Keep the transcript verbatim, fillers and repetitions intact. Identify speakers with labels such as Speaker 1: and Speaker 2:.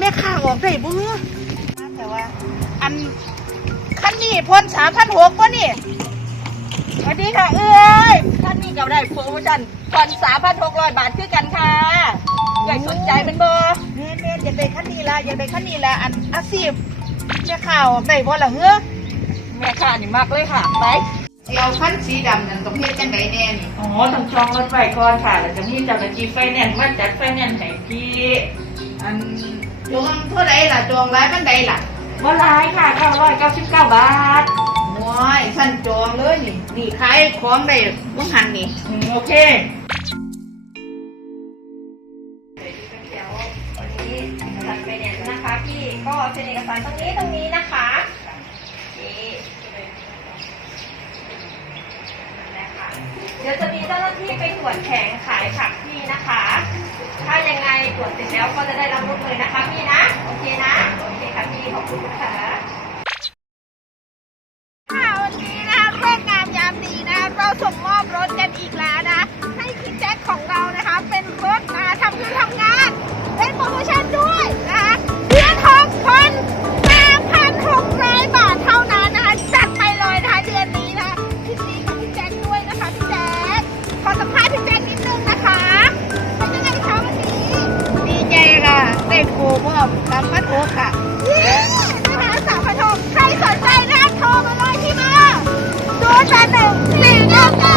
Speaker 1: ม่ค้าออกได้บ่แต่ว่าอันคันนี้พ่นสามพันหกป่ะนี่สวัสดีค่ะเอ้ยคันนี้ก็ได้โปรโมชั่นผ่อนสามพันหกร้อยบาทคือกันค่ะใครสนใจเป็นเบอร์เน่เน่อยากได้คันนี้ละอยากได้คันนี้ละอันอาชีพแม่ค้าออกได้บ่ล่ะเฮ้อแม่ค้านี่มากเลยค่ะไปเอาคันสีดำนั่นต้องเฮ็ดจังไดแน่นี่
Speaker 2: อ๋อต้องจองรถไฟก่อนค่ะแล้วจะมีเจ้าหน้าที่ไฟแนนซ์มาจัดไฟแนนซ์ให้พี่
Speaker 1: อันจองเท่าไหร่ล่ะจองหลายปานใดล่ะ
Speaker 2: บ่หลายค่ะเก้าร้อยเก้าสิบเก้าบาท
Speaker 1: โอ้ยฉันจองเลยนี่นี่ขายของได้บ่หันนี่
Speaker 2: อืมโอเค
Speaker 3: เดี๋ยววันนี้จัดไฟแนนซ์นะคะพี่ก็เซ็นเอกสารตรงนี้ตรงนี้นะคะเดี๋ยวจะมีเจ้าหน้าที่ไปตรวจแผงขายผักพี่นะคะ ถ้ายังไงตรวจเสร็จแล้วก็จะได้รับรถเลยนะคะพี่นะ โอเคนะ โอเคค่ะพี่ขอบคุณค่ะ
Speaker 1: ค่ะวันนี้นะคะเรื่องงามยามดีนะเราส่งมอบรถกันอีกแล้วนะให้พี่แจ็คของเรานะคะเป็นรถนะทำคือทำงานเป็นโปรโมชั่นด้วยนะคะเดือนหกคนสามพันหกร้อยบาทเท่านั้นนะคะจัดไปเลยนะคะเดือนนี้นะพี่ซีกับพี่แจ็คด้วยนะคะพี่แจ็คขอสัมภาษณ์พี่แจ็คนิดนึงนะคะเป็นยังไงคะวันนี้ดีใจค่ะได้โปรโมทสามพันหกค่ะเย้นะคะสามพันหกใครสนใจนะโทรมาเลยที่เบอร์ศูนย์แปดหนึ่งสี่หนึ่ง